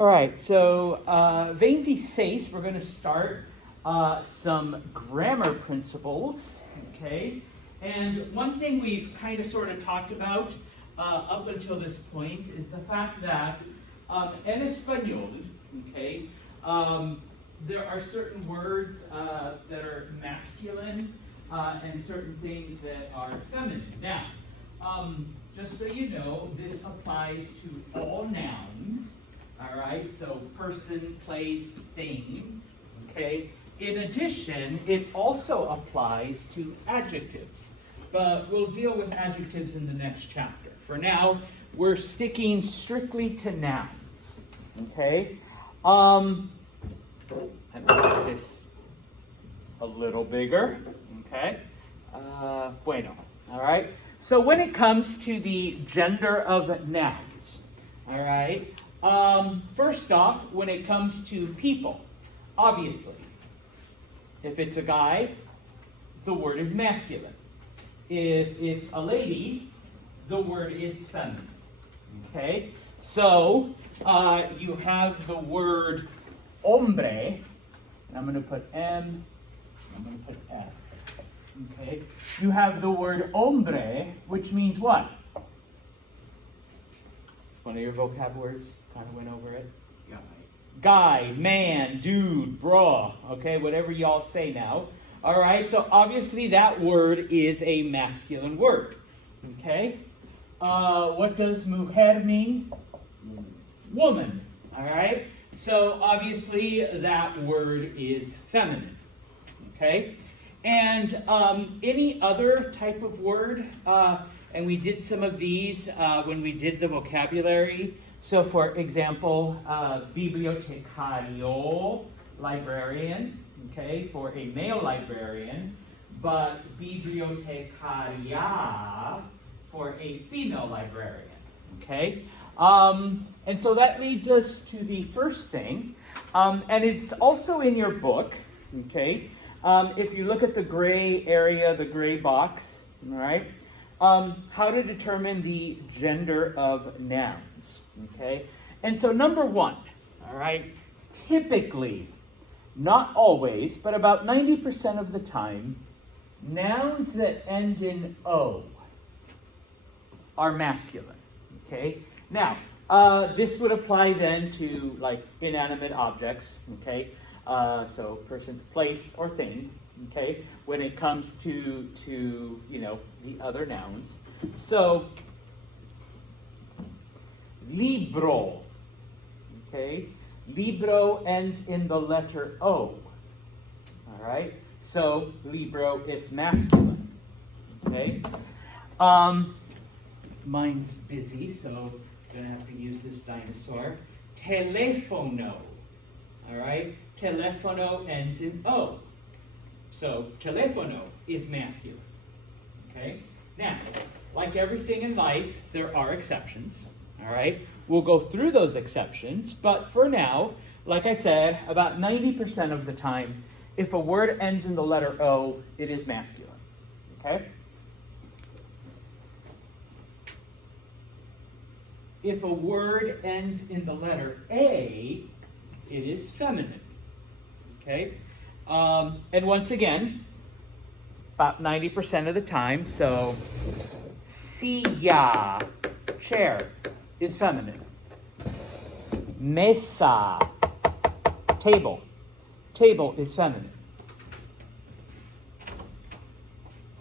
All right, so 26, we're going to start some grammar principles, okay? And one thing we've kind of sort of talked about up until this point is the fact that en español, okay, there are certain words that are masculine and certain things that are feminine. Now, just so you know, this applies to all nouns. All right, so person, place, thing, okay? In addition, it also applies to adjectives, but we'll deal with adjectives in the next chapter. For now, we're sticking strictly to nouns, okay? I make this a little bigger, okay? Bueno, all right? So when it comes to the gender of nouns, all right? First off, when it comes to people, obviously, if it's a guy, the word is masculine. If it's a lady, the word is feminine. Okay? So, you have the word hombre, and I'm going to put M, I'm going to put F. Okay? You have the word hombre, which means what? It's one of your vocab words. Kind of went over it. Guy, man, dude, bro, okay, whatever y'all say now. All right, so obviously that word is a masculine word, okay? What does mujer mean? Woman, all right? So obviously that word is feminine, okay? And any other type of word, and we did some of these when we did the vocabulary. So, for example, bibliotecario, librarian, okay, for a male librarian, but bibliotecaria for a female librarian, okay? And so that leads us to the first thing, and it's also in your book, okay? If you look at the gray area, the gray box, all right? How to determine the gender of nouns, okay? And so number one, all right, typically, not always, but about 90% of the time, nouns that end in O are masculine, okay? Now, this would apply then to like inanimate objects, okay? So person, place, or thing, okay, when it comes to you know, the other nouns. So, libro, okay, libro ends in the letter O, all right, so libro is masculine, okay. Mine's busy, so I'm gonna have to use this dinosaur. Telefono, all right, telefono ends in O. So, telefono is masculine, okay? Now, like everything in life, there are exceptions, all right? We'll go through those exceptions, but for now, like I said, about 90% of the time, if a word ends in the letter O, it is masculine, okay? If a word ends in the letter A, it is feminine, okay? And once again, about 90% of the time, so silla, chair, is feminine. Mesa, table, table is feminine.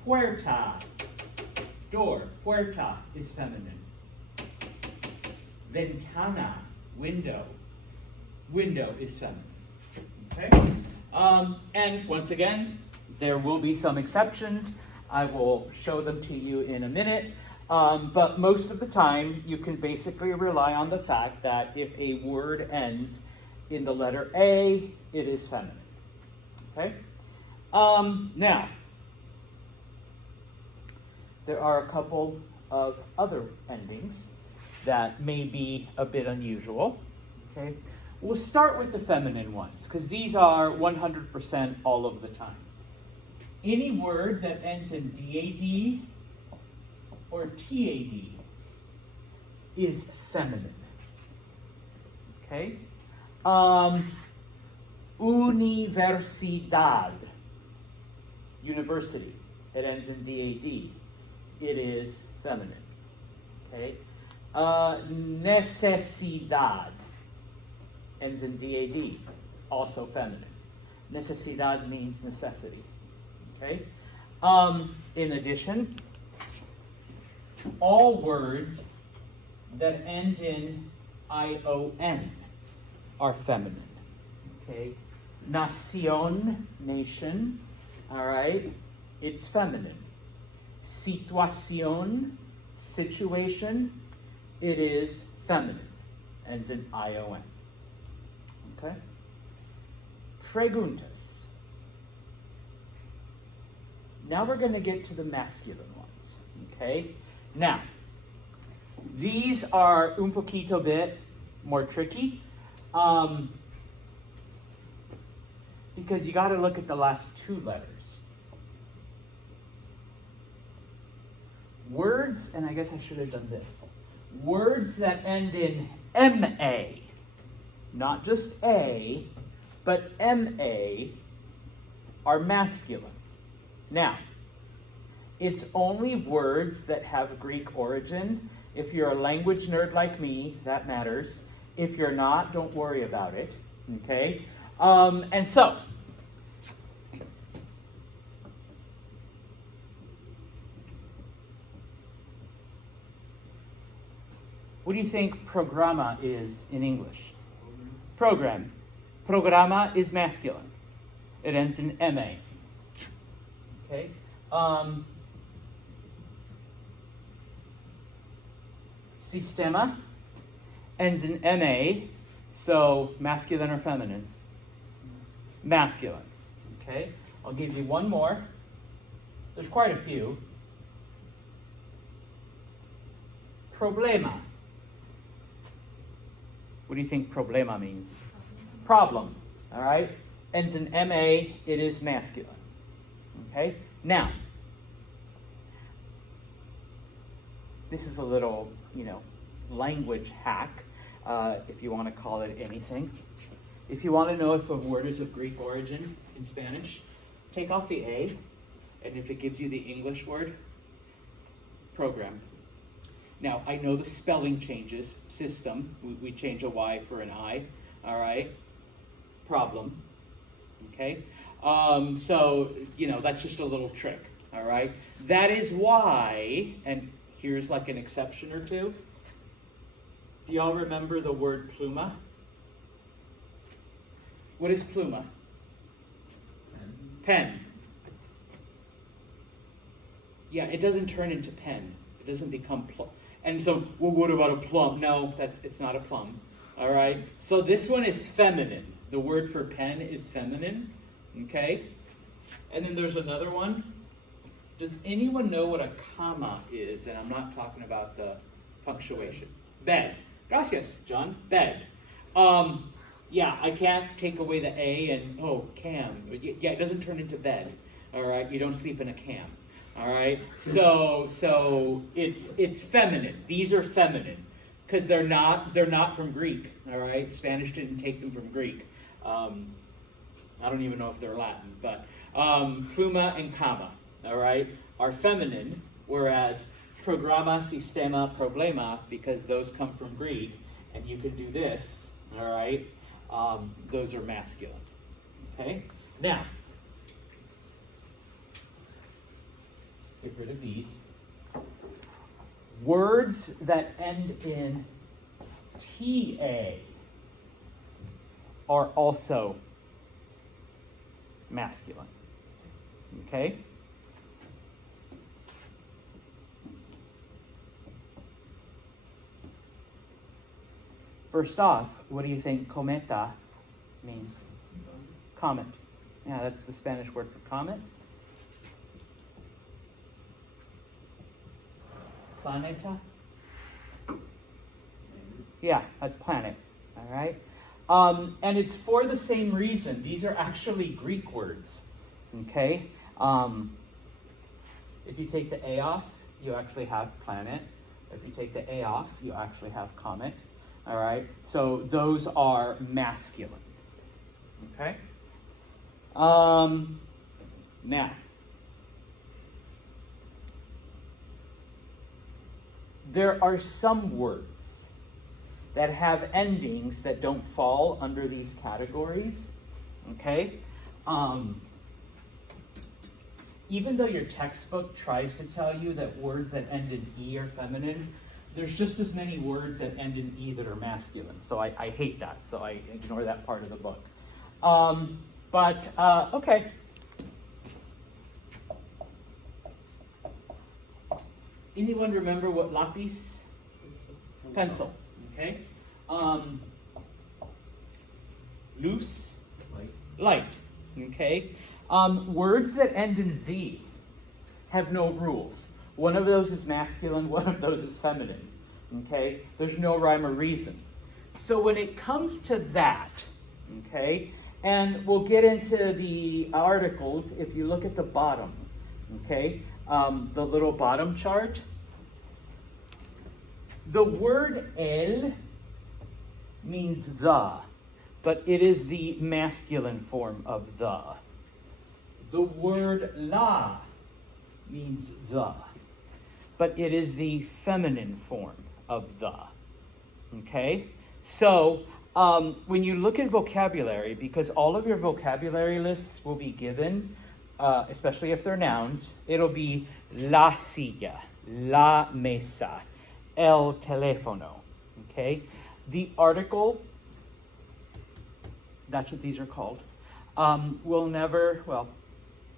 Puerta, door, puerta is feminine. Ventana, window, window is feminine. Okay? And once again, there will be some exceptions. I will show them to you in a minute. But most of the time, you can basically rely on the fact that if a word ends in the letter A, it is feminine. Okay? Now, there are a couple of other endings that may be a bit unusual. Okay? We'll start with the feminine ones, because these are 100% all of the time. Any word that ends in DAD or TAD is feminine. Okay? Universidad, university. It ends in DAD. It is feminine. Okay? Necesidad ends in DAD, also feminine. Necesidad means necessity. Okay? In addition, all words that end in ION are feminine. Okay? Nación, nation, all right? It's feminine. Situación, situation, it is feminine. Ends in ION. Okay? Preguntas. Now we're going to get to the masculine ones. Okay? Now, these are un poquito bit more tricky. Because you got to look at the last two letters. Words, and I guess I should have done this. Words that end in MA, not just A, but MA, are masculine. Now, it's only words that have Greek origin. If you're a language nerd like me, that matters. If you're not, don't worry about it. Okay? And so, what do you think programa is in English? Program. Programa is masculine. It ends in MA. Okay? Sistema ends in MA, so masculine or feminine? Masculine. Okay? I'll give you one more. There's quite a few. Problema. What do you think problema means? Problem. All right? Ends in MA, it is masculine. Okay? Now, this is a little, language hack, if you want to call it anything. If you want to know if a word is of Greek origin in Spanish, take off the A, and if it gives you the English word, program. Now, I know the spelling changes, system, we change a Y for an I, all right? Problem, okay? So, that's just a little trick, all right? That is why, and here's like an exception or two. Do y'all remember the word pluma? What is pluma? Pen. Yeah, it doesn't turn into pen. It doesn't become plum. And so, well, what about a plum? No, it's not a plum. All right? So this one is feminine. The word for pen is feminine. Okay? And then there's another one. Does anyone know what a comma is? And I'm not talking about the punctuation. Bed. Gracias, John. Bed. Yeah, I can't take away the A and, cam. Yeah, it doesn't turn into bed. All right? You don't sleep in a cam. All right? So it's feminine. These are feminine because they're not from Greek. All right? Spanish didn't take them from Greek. I don't even know if they're Latin, but pluma and comma, all right, are feminine, whereas programa, sistema, problema, because those come from Greek, and you can do this, all right, those are masculine. Okay? Now, let's get rid of these. Words that end in TA are also masculine. Okay? First off, what do you think cometa means? Comet. Yeah, that's the Spanish word for comet. Planeta? Yeah, that's planet. All right? And it's for the same reason. These are actually Greek words. Okay? If you take the A off, you actually have planet. If you take the A off, you actually have comet. All right, so those are masculine. Okay. Now, there are some words that have endings that don't fall under these categories. Okay. Even though your textbook tries to tell you that words that end in E are feminine, there's just as many words that end in E that are masculine. So I hate that. So I ignore that part of the book. Okay. Anyone remember what lapis? Pencil. Okay. Luz? Light. Okay. Words that end in Z have no rules. One of those is masculine, one of those is feminine. Okay? There's no rhyme or reason. So when it comes to that, okay, and we'll get into the articles if you look at the bottom, okay, the little bottom chart. The word el means the, but it is the masculine form of the. The word la means the, but it is the feminine form of the. Okay? So, when you look at vocabulary, because all of your vocabulary lists will be given, especially if they're nouns, it'll be la silla, la mesa, el teléfono. Okay? The article, that's what these are called, will never, well,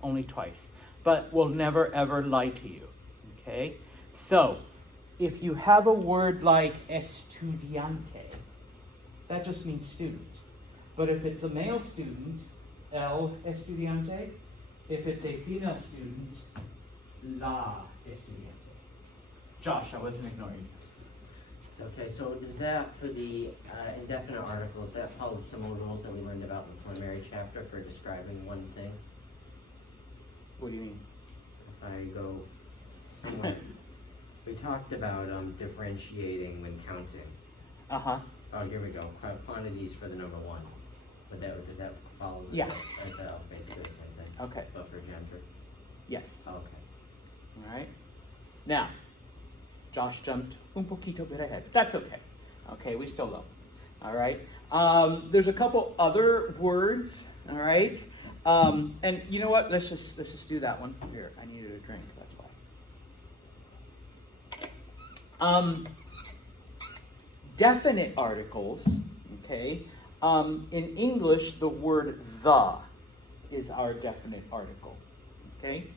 only twice, but will never ever lie to you. Okay? So, if you have a word like estudiante, that just means student. But if it's a male student, el estudiante. If it's a female student, la estudiante. Josh, I wasn't ignoring you. It's okay, so does that, for the indefinite articles, that follow the similar rules that we learned about in the preliminary chapter for describing one thing? What do you mean? If I go somewhere, we talked about differentiating when counting. Uh-huh. Oh, here we go. Quantities for the number one. Does that follow? Yeah. That's basically the same thing. Okay. But for gender. Yes. Okay. All right. Now, Josh jumped un poquito bit ahead, but that's okay. Okay, we still love him. All right. There's a couple other words. All right. And you know what? Let's just do that one. Here, I needed a drink. That's why. Definite articles. Okay. In English, the word the is our definite article. Okay.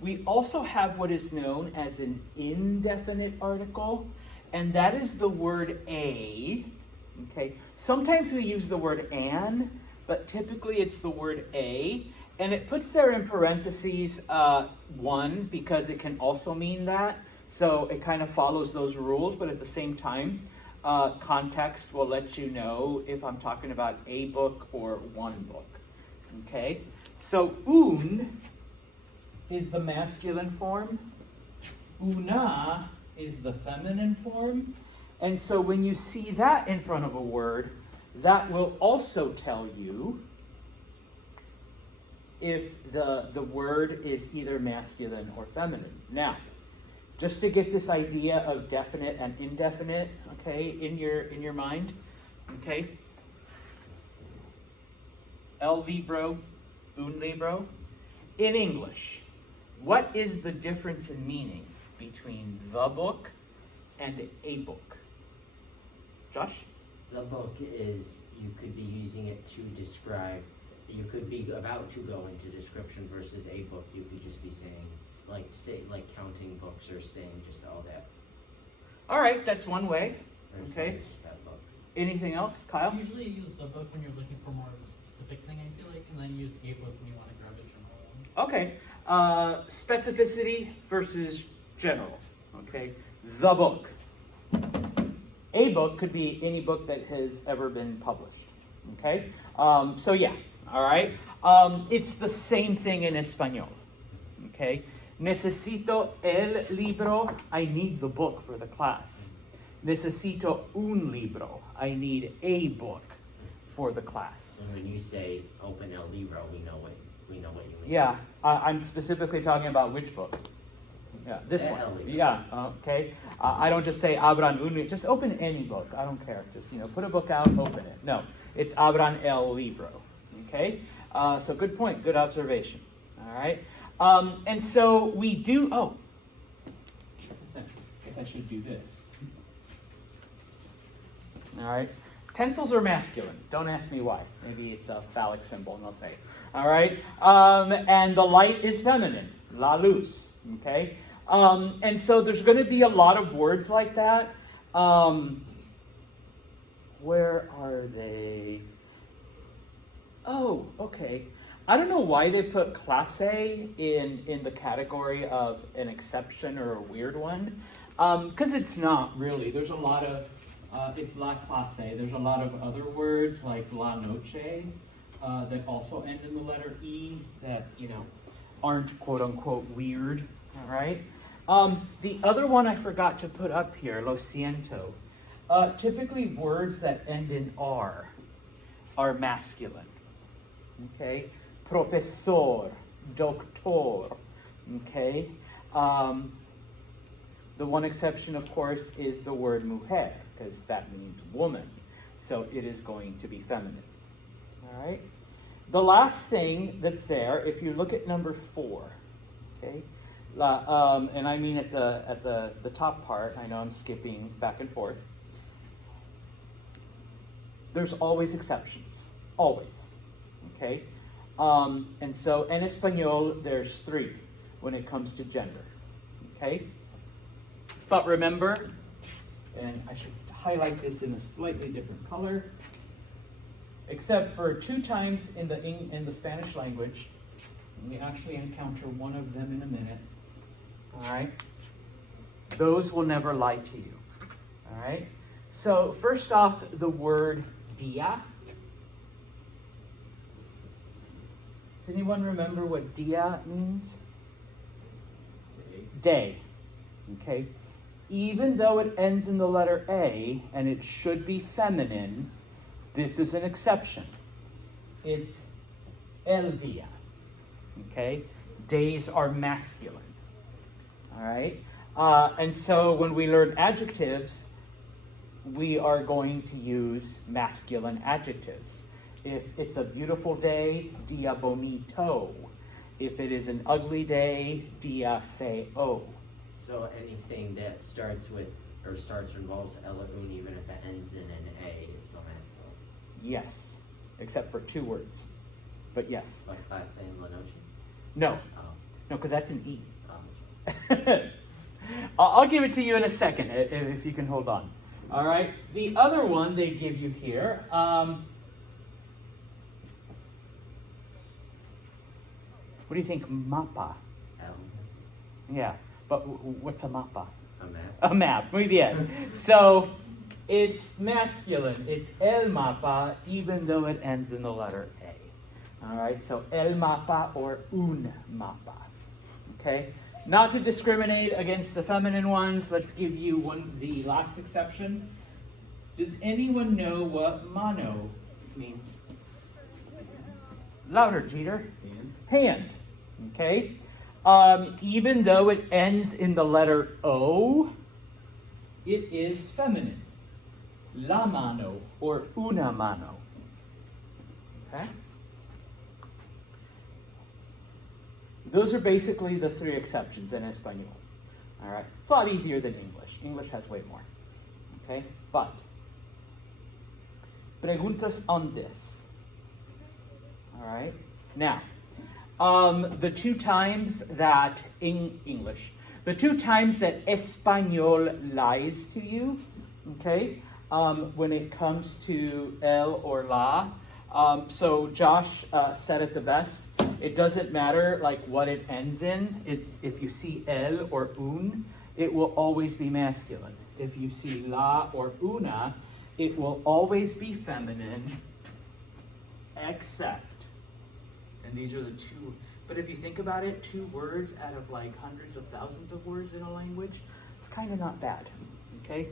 We also have what is known as an indefinite article, and that is the word a. Okay. Sometimes we use the word an, but typically it's the word a, and it puts there in parentheses one because it can also mean that. So it kind of follows those rules, but at the same time, context will let you know if I'm talking about a book or one book. Okay? So un is the masculine form. Una is the feminine form. And so when you see that in front of a word, that will also tell you if the word is either masculine or feminine. Now, just to get this idea of definite and indefinite, okay, in your mind, okay? El libro, un libro. In English, what is the difference in meaning between the book and a book? Josh? The book is, you could be using it to describe, you could be about to go into description, versus a book, you could just be saying, like counting books or saying just all that. All right, that's one way. Or Okay. It's just that book. Anything else, Kyle? Usually you use the book when you're looking for more of a specific thing, I feel like, and then use a book when you want to grab a general one. Okay. Specificity versus general. Okay. The book. A book could be any book that has ever been published. Okay. So yeah. All right. It's the same thing in Espanol. Okay. Necesito el libro. I need the book for the class. Necesito un libro. I need a book for the class. And when you say open el libro, we know what you mean. Yeah, I'm specifically talking about which book. Yeah, this one. El libro. Yeah, okay. I don't just say abran un, just open any book. I don't care. Just, put a book out, open it. No, it's abran el libro. Okay? So good point, good observation. All right? And so we do, I guess I should do this. All right? Pencils are masculine. Don't ask me why. Maybe it's a phallic symbol, and I'll say. All right? And the light is feminine, la luz. Okay? And so there's going to be a lot of words like that. Where are they? Oh, okay. I don't know why they put clase in the category of an exception or a weird one. Because it's not really. There's a lot of, it's la clase. There's a lot of other words like la noche that also end in the letter E that, aren't quote unquote weird. All right. The other one I forgot to put up here, lo siento. Typically words that end in R are masculine. Okay. Profesor, doctor. Okay. The one exception, of course, is the word mujer, because that means woman. So it is going to be feminine. All right. The last thing that's there, if you look at number 4, okay, and I mean at the top part, I know I'm skipping back and forth. There's always exceptions, always, okay? And so in Espanol, there's 3 when it comes to gender, okay? But remember, and I should highlight this in a slightly different color, except for 2 times in the Spanish language. We actually encounter one of them in a minute. All right? Those will never lie to you. All right? So first off, the word dia. Does anyone remember what dia means? Day. Okay? Even though it ends in the letter A and it should be feminine, this is an exception. It's el dia. Okay? Days are masculine. All right? And so when we learn adjectives, we are going to use masculine adjectives. If it's a beautiful day, dia bonito. If it is an ugly day, dia feo. So anything that starts with or involves el or un, even if it ends in an A, is still masculine. Yes, except for 2 words. But yes. Like clase and la noche? No. Oh, No, because that's an E. that's right. I'll give it to you in a second if you can hold on. All right. The other one they give you here. What do you think? Mapa. El, Yeah. But what's a mapa? a map. A map. Muy bien. So it's masculine. It's el mapa, even though it ends in the letter A. All right. So el mapa or un mapa. Okay. Not to discriminate against the feminine ones, let's give you the last exception. Does anyone know what mano means? Louder, Jeter. Hand. Okay. Even though it ends in the letter O, it is feminine. La mano or una mano. Okay. Those are basically the 3 exceptions in Espanol. All right. It's a lot easier than English. English has way more. Okay. But preguntas on this. All right. Now, the 2 times that in English, the 2 times that Espanol lies to you, okay, when it comes to el or la. So Josh said it the best. It doesn't matter like what it ends in. It's if you see el or un, it will always be masculine. If you see la or una, it will always be feminine, except, and these are the 2, but if you think about it, 2 words out of like hundreds of thousands of words in a language, it's kind of not bad, okay?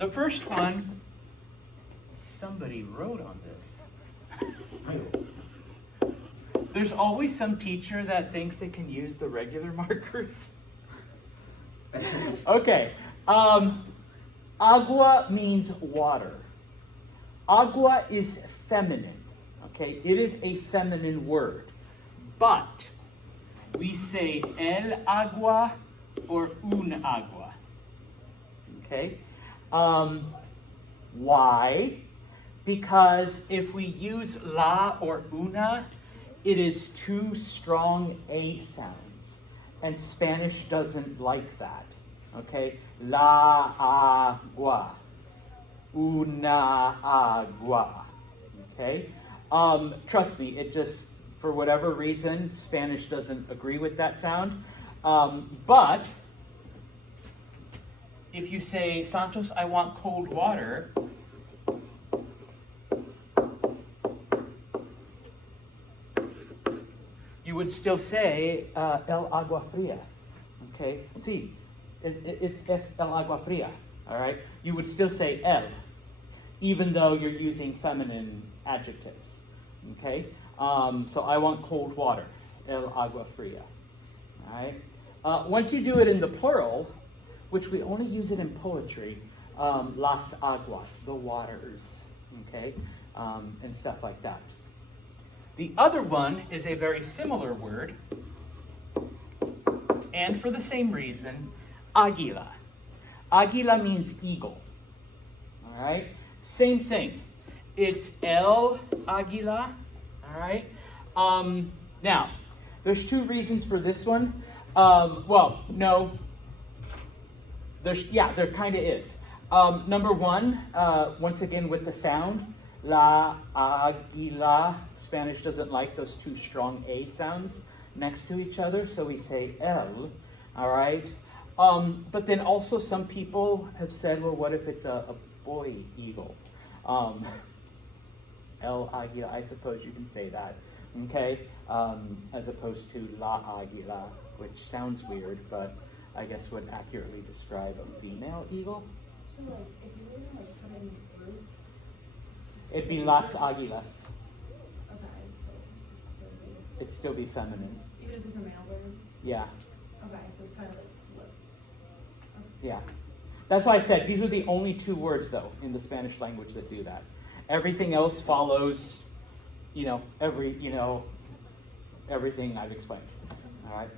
The first one, somebody wrote on this. There's always some teacher that thinks they can use the regular markers. Okay. Agua means water. Agua is feminine. Okay, it is a feminine word. But we say el agua or un agua. Okay? Why? Because if we use la or una, it is two strong A sounds. And Spanish doesn't like that. Okay? La agua. Una agua. Okay? Trust me, it just, for whatever reason, Spanish doesn't agree with that sound. But if you say, Santos, I want cold water, you would still say el agua fria. Okay? See, it's es el agua fria. All right? You would still say el, even though you're using feminine adjectives. Okay? So I want cold water, el agua fria. All right? Once you do it in the plural, which we only use it in poetry, las aguas, the waters, okay, and stuff like that. The other one is a very similar word, and for the same reason, águila. Águila means eagle, all right? Same thing. It's el águila, all right? Now, there's two reasons for this one. Well, no. There kind of is. Number one, once again with the sound, la, águila. Spanish doesn't like those two strong A sounds next to each other, so we say el, all right? But then also some people have said, well, what if it's a boy eagle? El águila, I suppose you can say that, okay? As opposed to la águila, which sounds weird, but I guess would accurately describe a female eagle. So like, if you were to like put in group, It'd be las águilas. okay, so It'd still be feminine. even if it's a male word, Yeah, okay, so it's kind of like flipped. Okay. yeah. That's why I said these are the only two words, though, in the Spanish language that do that. Everything else follows, everything I've explained. All right?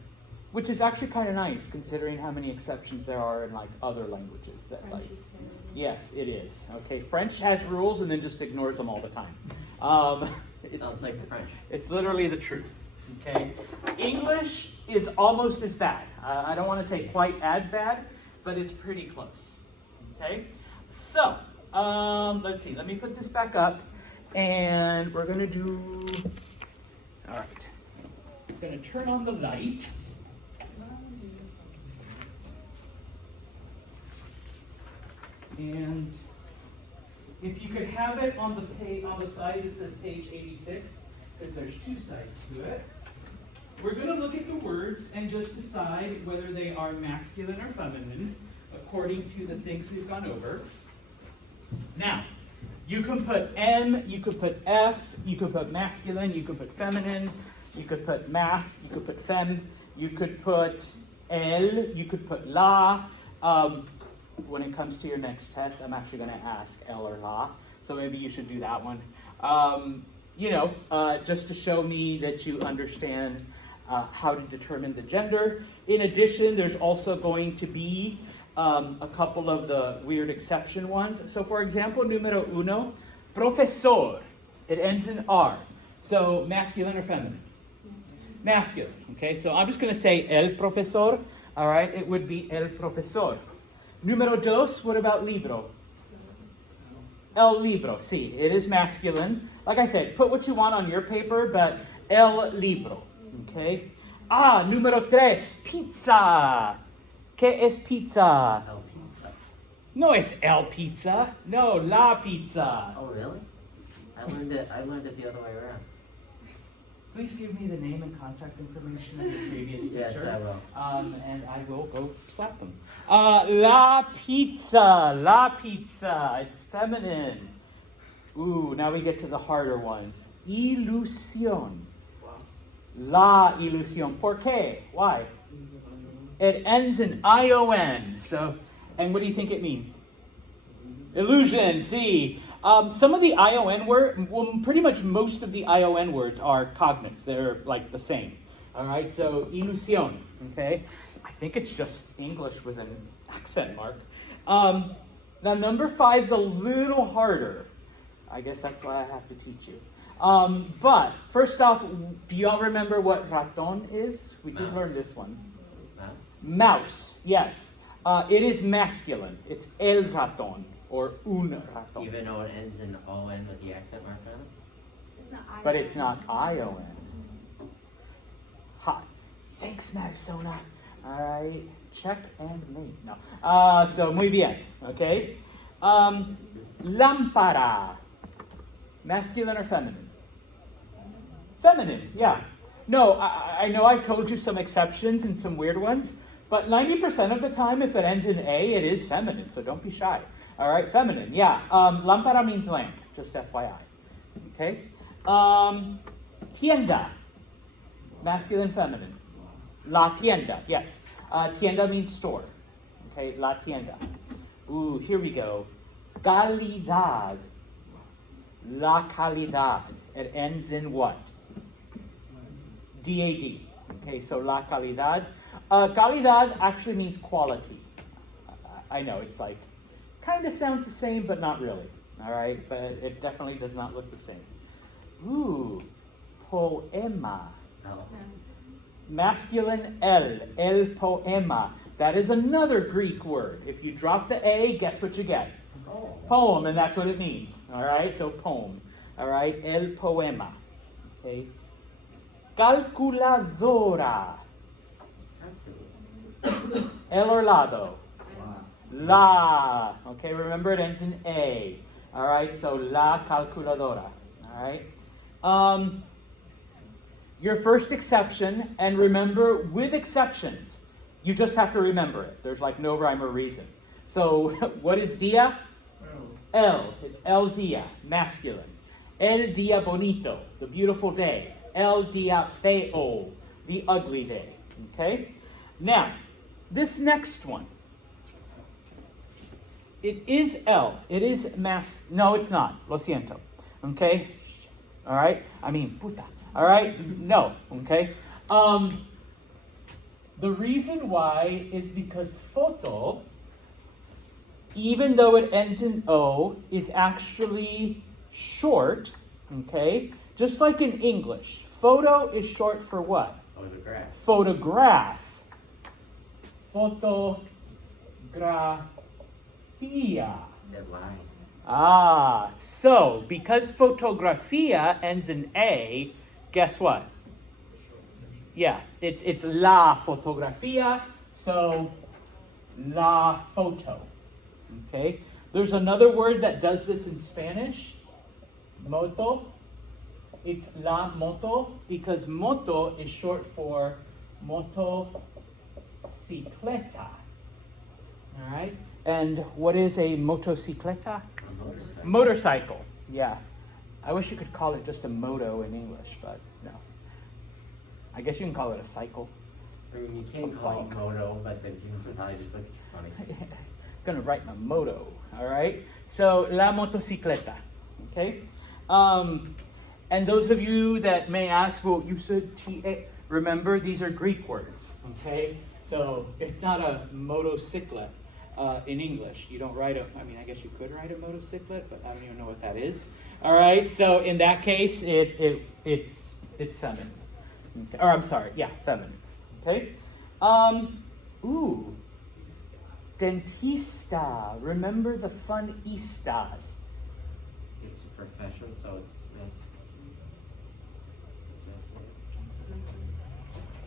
Which is actually kind of nice, considering how many exceptions there are in like other languages that French like. is terrible. Yes, it is. Okay, French has rules and then just ignores them all the time. Sounds like French. It's literally the truth. Okay, English is almost as bad. I don't want to say quite as bad, but it's pretty close. Okay, so let's see. Let me put this back up, and we're gonna do. All right, I'm gonna turn on the lights. And if you could have it on the page, on the side that says page 86, because there's two sides to it. We're going to look at the words and just decide whether they are masculine or feminine, according to the things we've gone over. Now, you can put M, you could put F, you could put masculine, you could put feminine, you could put mas, you could put fem, you could put el, you could put la. When it comes to your next test, I'm actually going to ask el or la, so maybe you should do that one. Just to show me that you understand how to determine the gender. In addition, there's also going to be a couple of the weird exception ones. So for example, numero uno, profesor. It ends in R. So masculine or feminine? Masculine. Okay, so I'm just going to say el profesor. All right, it would be el profesor. Numero dos, what about libro? El libro, sí, it is masculine. Like I said, put what you want on your paper, but el libro, okay? Número tres, pizza. ¿Qué es pizza? El pizza. No es el pizza. No, la pizza. Oh, really? I learned it the other way around. please give me the name and contact information of your previous teacher. Yes, I will. And I will go slap them. La pizza, la pizza. It's feminine. Ooh, now we get to the harder ones. Ilusión. La ilusión. ¿Por qué? Why? It ends in ION. So, and what do you think it means? Illusion. See, some of the ION word, well, pretty much most of the ION words are cognates. They're like the same. All right. So ilusión. Okay. I think it's just English with an accent mark. Now number 5's a little harder. I guess that's why I have to teach you. But first off, do y'all remember what raton is? We did Mouse. learn this one. Mouse? Mouse, yes. It is masculine. It's el raton or un raton. Even though it ends in O-N with the accent mark on it? It's not I. But it's not ION. Hot. Thanks, Marisona. All right. Check and mate. No. So muy bien. Okay. Lámpara. Masculine or feminine? Feminine, yeah. No, I know I've told you some exceptions and some weird ones, but 90% of the time, if it ends in A, it is feminine, so don't be shy. All right, feminine, yeah. Lámpara means lamp, just FYI. Okay. Tienda. Masculine, feminine. La tienda, yes. Tienda means store. Okay, la tienda. Ooh, here we go. Calidad. La calidad. It ends in what? DAD. Okay, so la calidad. Calidad actually means quality. I know, it's like, kind of sounds the same, but not really. All right, but it definitely does not look the same. Ooh, poema. Oh. Masculine el poema. That is another Greek word. If you drop the A, guess what you get? Poem, and that's what it means. All right, so poem. All right, el poema. Okay. Calculadora. El or lado? La. Okay, remember it ends in A. All right, so la calculadora. All right. Your first exception, and remember, with exceptions, you just have to remember it. There's like no rhyme or reason. So, what is dia? El. It's el dia, masculine. El dia bonito, the beautiful day. El dia feo, the ugly day. Okay? Now, this next one. It is el. It is no, it's not. Lo siento. Okay? All right? I mean, puta. All right? No. Okay? The reason why is because photo, even though it ends in O, is actually short, okay? Just like in English. Photo is short for what? Photograph. Photograph. Fotografia. It lied. Ah, so because fotografia ends in A, guess what? Yeah, it's la fotografia, so la photo. Okay? There's another word that does this in Spanish. Moto. It's la moto because moto is short for motocicleta. All right? And what is a motocicleta? A motorcycle. Motorcycle. Yeah. I wish you could call it just a moto in English, but no. I guess you can call it a cycle. I mean, you can call it moto, but then people would probably just look funny. Gonna write my moto, all right? So, la motocicleta, okay? And those of you that may ask, well, you said T-A. Remember, these are Greek words, okay? So, it's not a motociclet in English. You don't write I guess you could write a motociclet, but I don't even know what that is. All right, so in that case, it's feminine. Okay. Or I'm sorry, yeah, feminine, okay? Dentista. Remember the fun istas. It's a profession, so it's nice.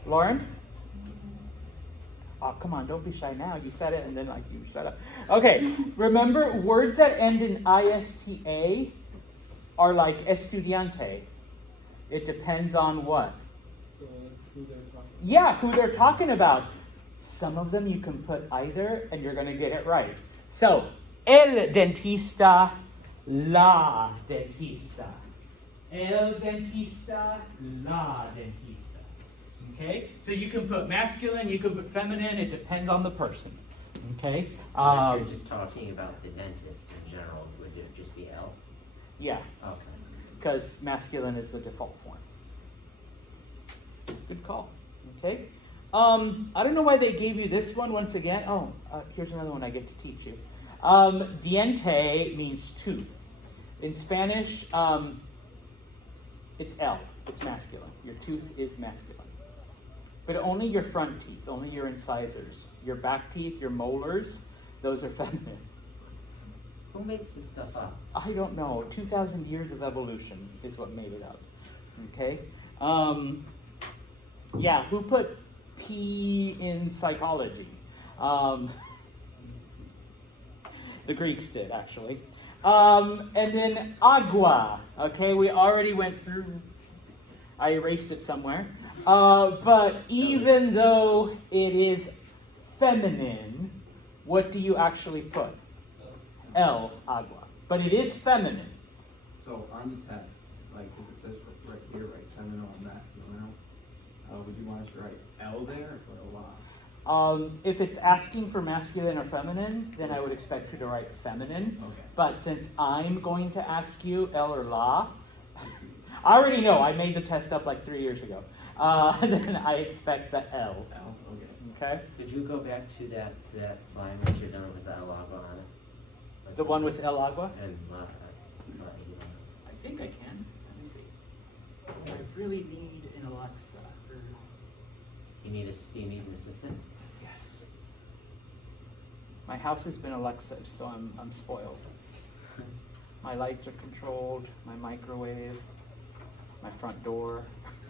Lauren? Oh, come on, don't be shy now. You said it and then you shut up. Okay, remember words that end in ISTA are like estudiante. It depends on what? So who they're talking about. Yeah, who they're talking about. Some of them you can put either and you're going to get it right. So, el dentista, la dentista. El dentista, la dentista. Okay? So you can put masculine, you can put feminine, it depends on the person. Okay? If you're just talking about the dentist in general, would it just be L? Yeah, Okay. because masculine is the default form. Good call. Okay? I don't know why they gave you this one once again. Oh, here's another one I get to teach you. Diente means tooth. In Spanish, it's L. It's masculine. Your tooth is masculine. But only your front teeth, only your incisors. Your back teeth, your molars, those are feminine. Who makes this stuff up? I don't know. 2,000 years of evolution is what made it up. Okay? Yeah, who put P in psychology? The Greeks did, actually. And then agua. Okay, we already went through. I erased it somewhere. But even though it is feminine, what do you actually put? El agua. But it is feminine. So on the test, like, 'cause it says right here, right, feminine or masculine, would you want us to write L there or la? If it's asking for masculine or feminine, then I would expect you to write feminine. Okay. But since I'm going to ask you L or la, I already know. I made the test up like 3 years ago. Then I expect the L. L, okay. Okay? Could you go back to that slide once you're done with the L logo on it? Like The one with El Agua? And I think I can. Let me see. I really need an Alexa. do you need an assistant? Yes. My house has been Alexa, so I'm spoiled. My lights are controlled, my microwave, my front door.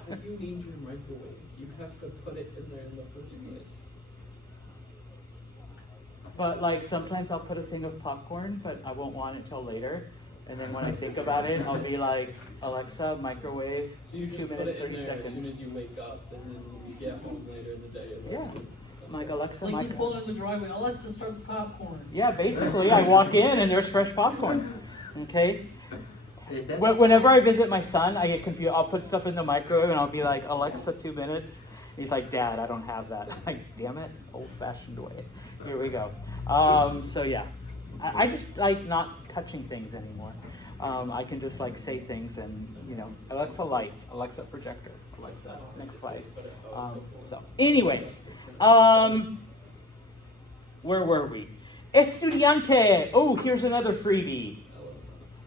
If you need your microwave, you have to put it in there in the first place. But like sometimes I'll put a thing of popcorn, but I won't want it till later. And then when I think about it, I'll be like, Alexa, microwave, So you just 2 put minutes, it in 30 there seconds. as soon as you wake up, and then when you get home later in the day. Yeah. I'm like, Alexa, Like you pull microwave. in the driveway, Alexa, start the popcorn. Yeah, basically, I walk in and there's fresh popcorn. Okay? Is that Whenever I visit my son, I get confused. I'll put stuff in the microwave and I'll be like, Alexa, 2 minutes. He's like, Dad, I don't have that. I'm like, damn it, old-fashioned way. Here we go. So yeah, I just like not touching things anymore. I can just like say things and, you know, Alexa lights, Alexa projector, Alexa, next slide. So anyways, where were we? Estudiante. Oh, here's another freebie.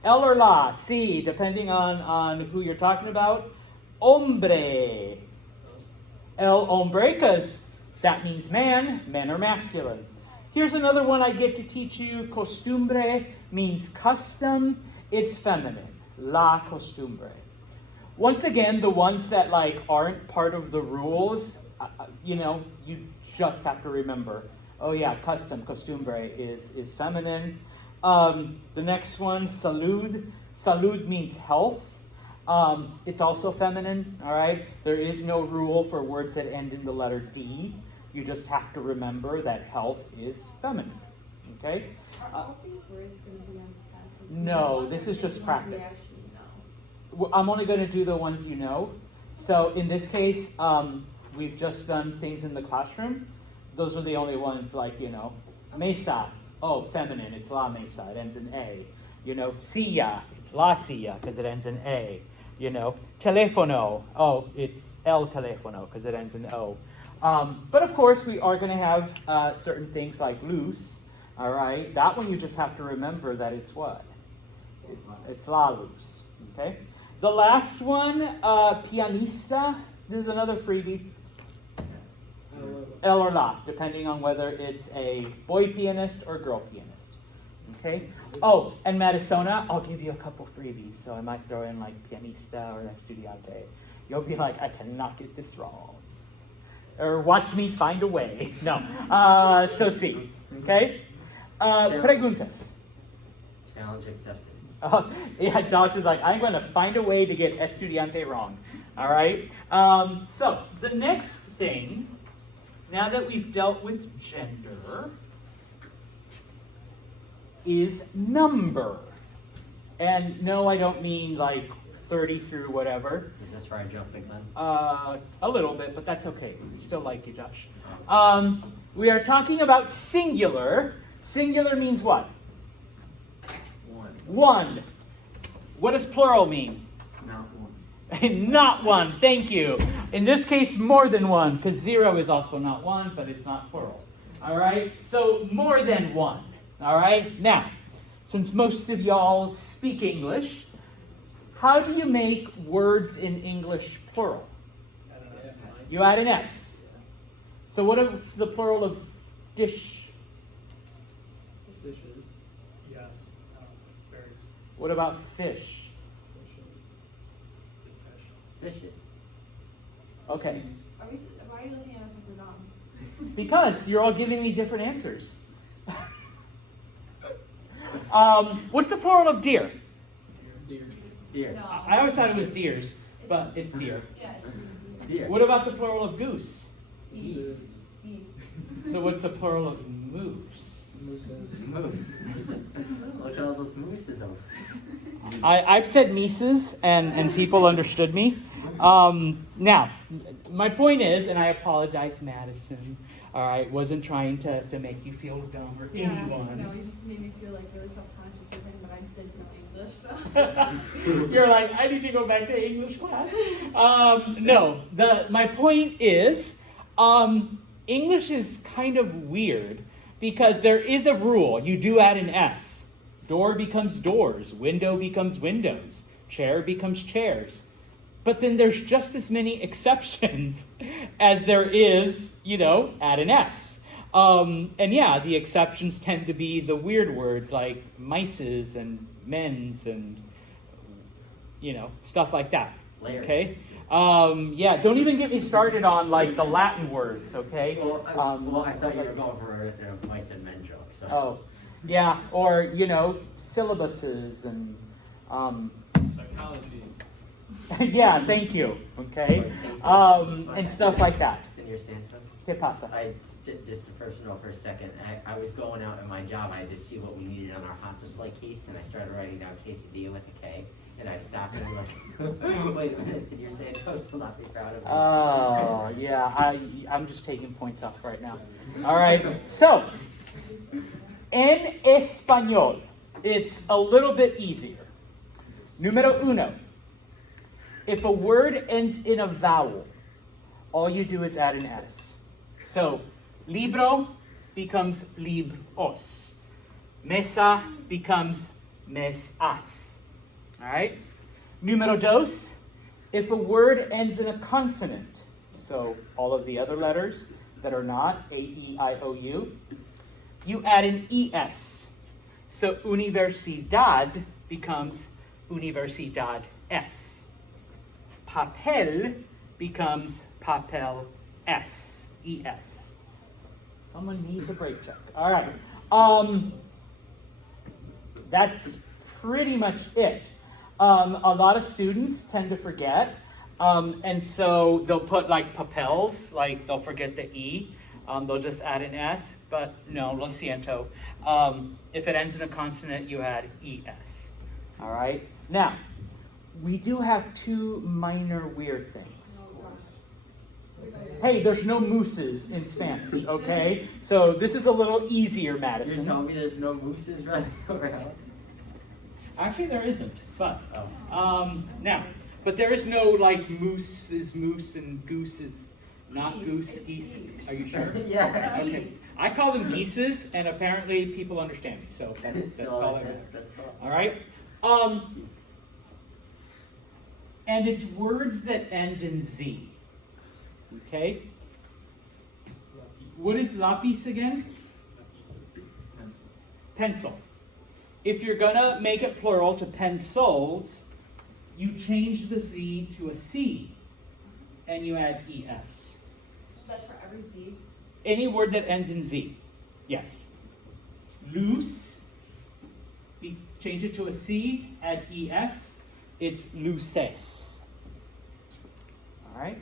El or la, si, depending on who you're talking about. Hombre. El hombre, because that means man. Men are masculine. Here's another one I get to teach you. Costumbre means custom. It's feminine. La costumbre. Once again, the ones that like aren't part of the rules, you know, you just have to remember. Oh yeah, custom, costumbre is feminine. The next one, salud. Salud means health. It's also feminine, all right? There is no rule for words that end in the letter D. You just have to remember that health is feminine, okay? Are all these words going to be on the test? Like, No, these ones this are is just just ones we practice. actually know. I'm only going to do the ones you know. So in this case, we've just done things in the classroom. Those are the only ones like, you know, mesa. Oh, feminine, it's la mesa, it ends in A. You know, silla, it's la silla because it ends in A. You know, telefono, oh, it's el telefono because it ends in O. But of course, we are going to have certain things like luz, all right? That one you just have to remember that it's what? It's la luz, okay? The last one, pianista, this is another freebie. El or la, depending on whether it's a boy pianist or girl pianist. Okay? Oh, and Madisona, I'll give you a couple freebies. So I might throw in like pianista or estudiante. You'll be like, I cannot get this wrong. Or watch me find a way. No. So see. Okay? Preguntas. challenge accepted? Yeah, Josh is like, I'm going to find a way to get estudiante wrong. All right? So, the next thing, now that we've dealt with gender, is number. And no, I don't mean like 30 through whatever. Is this where I jump again? A little bit, but that's okay. Still like you, Josh. We are talking about singular. Singular means what? One, One. What does plural mean? not one. Not one. Thank you. In this case, more than one, because 0 is also not one, but it's not plural. All right? So more than one. All right? Now, since most of y'all speak English, how do you make words in English plural? You add an S. So what is the plural of dish? Dishes, Yes. Berries. What about fish? dishes, Good fish. Fishes. Okay. Why are you looking at us like we're dumb? Because you're all giving me different answers. What's the plural of deer? deer, Deer. No. I always thought it was deers, but it's deer. Yeah, Deer. What about the plural of goose? geese. Geese. So what's the plural of moose? mooses, Moose. Look at all those mooses over. I've said Mises, and people understood me. Now, my point is, and I apologize, Madison, all right, wasn't trying to make you feel dumb or anyone. No, you just made me feel like really self-conscious for saying, but I did know English, so. You're like, I need to go back to English class. No, my point is, English is kind of weird because there is a rule. You do add an S. Door becomes doors. Window becomes windows. Chair becomes chairs. But then there's just as many exceptions as there is, add an S. And yeah, the exceptions tend to be the weird words like mices and men's and, stuff like that. Layer. Okay? Yeah, don't even get me started on like the Latin words, okay? Well, I thought you were going for a mice and men joke. So. Oh, yeah, or, syllabuses and, psychology. yeah, thank you, okay? And stuff like that. Senor Santos. ¿Qué pasa? Just a personal for a second. I was going out in my job. I had to see what we needed on our hot display case, and I started writing down quesadilla with a K. And I stopped and I'm like, wait a minute, Senor Santos will not be proud of me. Oh, yeah, I'm just taking points off right now. All right, so, en español, it's a little bit easier. Número uno. If a word ends in a vowel, all you do is add an S. So, libro becomes libros. Mesa becomes mesas. All right? Número dos. If a word ends in a consonant, so all of the other letters that are not A, E, I, O, U, you add an ES. So, universidad becomes universidad S. Papel becomes papel S, E-S. Someone needs a brake check. All right. That's pretty much it. A lot of students tend to forget, and so they'll put like papels, like they'll forget the E. They'll just add an S, but no, lo siento. If it ends in a consonant, you add ES. All right? Now, we do have two minor weird things. Hey, there's no mooses in Spanish, okay? So this is a little easier, You're Madison. telling me there's no mooses running around? Actually, there isn't, but Oh. now, but there is no like moose is moose and goose is not Geese. goose, It's geese. geese. Are you sure? Yeah. Okay. I call them geeses, and apparently people understand me, so that's No, all that matters. that's fine. All right. And it's words that end in Z. Okay. What is lapis again? Pencil. If you're gonna make it plural to pencils, you change the Z to a C, and you add ES. So that's for every Z. Any word that ends in Z, yes. Luz change it to a C, add ES, it's luces. All right?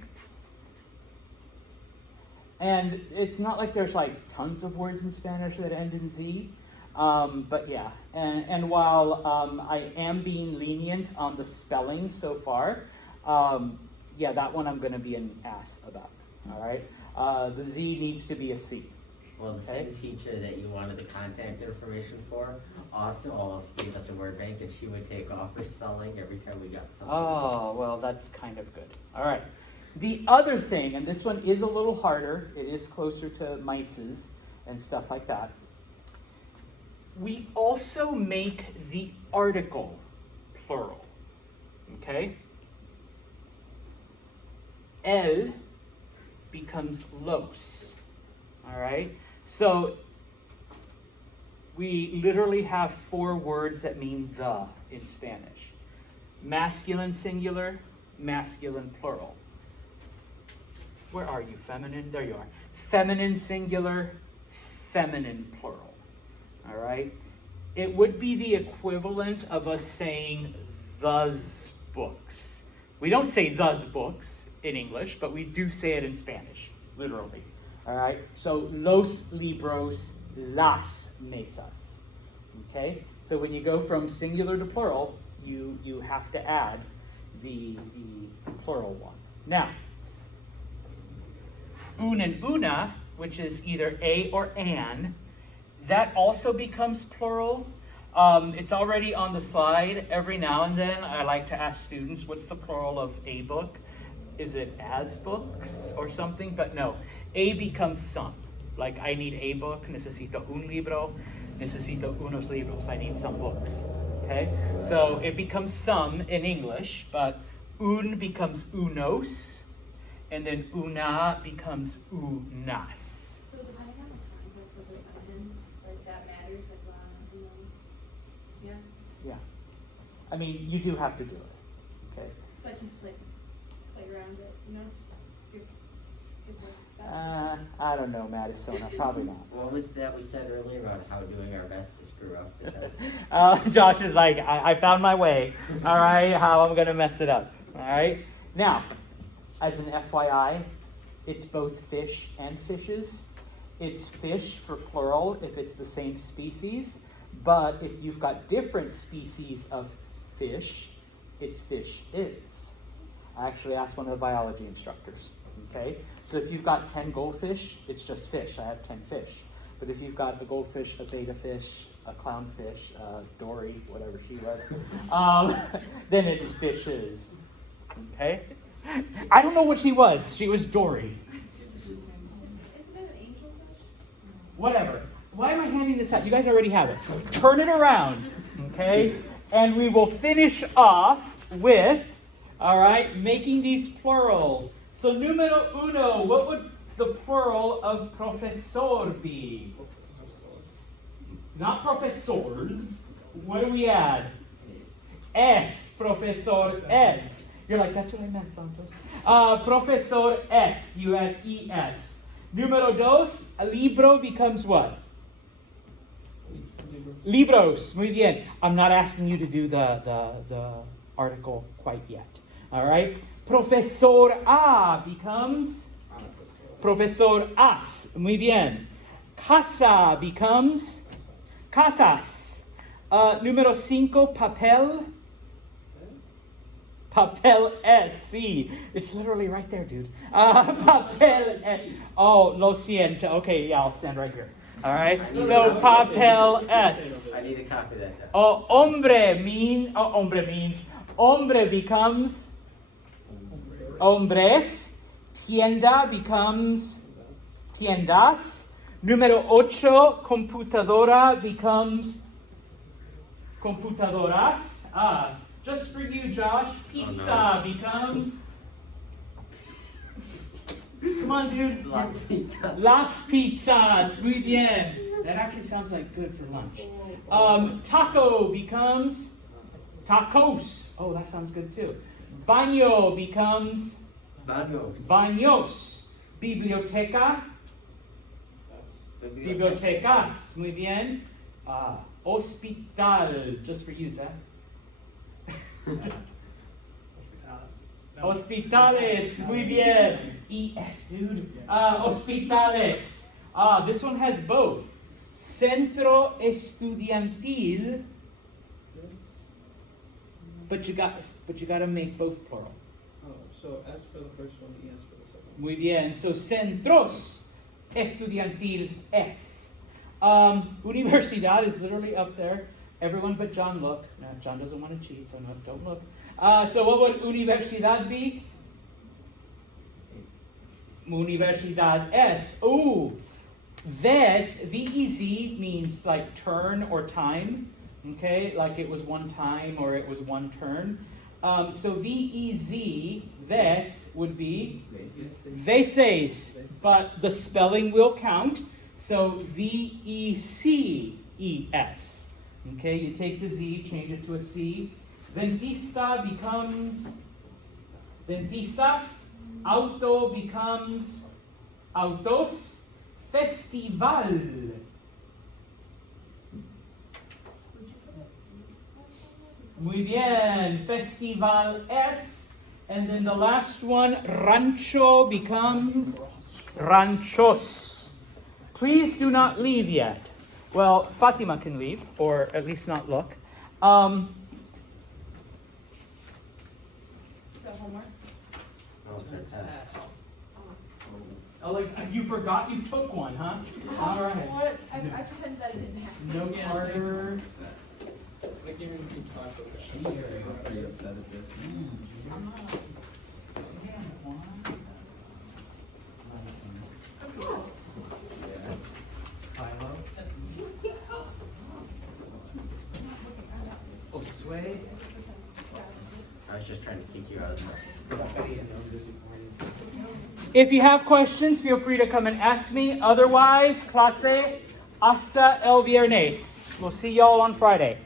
And it's not like there's like tons of words in Spanish that end in Z, but yeah. And while I am being lenient on the spelling so far, yeah, that one I'm going to be an ass about. All right? The Z needs to be a C. Well, the same teacher that you wanted the contact information for also gave us a word bank, and she would take off her spelling every time we got something. Oh, well, that's kind of good. All right. The other thing, and this one is a little harder, it is closer to mices and stuff like that. We also make the article plural. Okay? El becomes los. All right? So we literally have 4 words that mean the in Spanish. Masculine singular, masculine plural. Where are you, feminine? There you are. Feminine singular, feminine plural. All right? It would be the equivalent of us saying those books. We don't say those books in English, but we do say it in Spanish, literally. All right? So, los libros, las mesas. Okay? So when you go from singular to plural, you have to add the plural one. Now, un and una, which is either a or an, that also becomes plural. It's already on the slide. Every now and then I like to ask students, what's the plural of a book? Is it as books or something? But no, a becomes some. Like I need a book, necesito un libro, necesito unos libros. I need some books, okay? So it becomes some in English, but un becomes unos, and then una becomes unas. So depending on the context of the sentence, like that matters, like who knows? Yeah. Yeah. I mean, you do have to do it, okay? So I can just like play around it, you know, just skip the steps. I don't know, Madison, probably not. What was that we said earlier about how doing our best to screw up the test? Josh is like, I found my way, all right, how I'm going to mess it up, all right? Now, as an FYI, it's both fish and fishes. It's fish for plural if it's the same species, but if you've got different species of fish, it's fish is. I actually asked one of the biology instructors, okay? So if you've got 10 goldfish, it's just fish. I have 10 fish. But if you've got a goldfish, a betta fish, a clownfish, Dory, whatever she was, then it's fishes, okay? I don't know what she was. She was Dory. Isn't it an angelfish? Whatever. Why am I handing this out? You guys already have it. Turn it around, okay? And we will finish off with, all right, making these plural. So numero uno, what would the plural of profesor be? Not professors. What do we add? Es, profesor es. You're like, that's what I meant, Santos. Profesor es, you add es. Numero dos, a libro becomes what? Libros, muy bien. I'm not asking you to do the article quite yet. All right? Profesor a becomes profesor as, muy bien. Casa becomes casas. Número 5, papel. Papel es, sí. It's literally right there, dude. Papel es. Oh, lo siento. Okay, yeah, I'll stand right here. All right? So, papel es. I need to copy that. Oh, hombre means, hombre becomes hombres. Tienda becomes tiendas. Número 8, computadora becomes computadoras. Just for you, Josh, pizza becomes... Come on, dude. Las pizza. Las pizzas, muy bien. That actually sounds like good for lunch. Taco becomes tacos. Oh, that sounds good too. Baño becomes Baños. baños. Biblioteca, bibliotecas, muy bien. Hospital, just for you, Zach. Hospitales, muy bien. ES, dude. Hospitales. This one has both. Centro Estudiantil, but you gotta make both plural. Oh, so S for the first one, ES for the second one. Muy bien. So Centros Estudiantil S. Universidad is literally up there. Everyone but John look. No, John doesn't want to cheat, so no, don't look. So what would Universidad be? Universidad S. Ooh. Ves, V-E-Z, means like turn or time. Okay, like it was one time or it was one turn. So V-E-Z, ves, would be veces, but the spelling will count. So V-E-C-E-S. Okay, you take the Z, change it to a C. Dentista becomes dentistas. Auto becomes autos. Festival. Muy bien. Festival S. And then the last one, rancho becomes ranchos. Please do not leave yet. Well, Fatima can leave, or at least not look. So homework? No, it's our test. Alex, you forgot you took one, huh? All right. What? I pretended that it didn't happen. No Yes. Carter. I can't even keep track of that. I'm pretty upset at this. Philo. Osway. I was just trying to kick you out of the. If you have questions, feel free to come and ask me. Otherwise, clase hasta el viernes. We'll see y'all on Friday.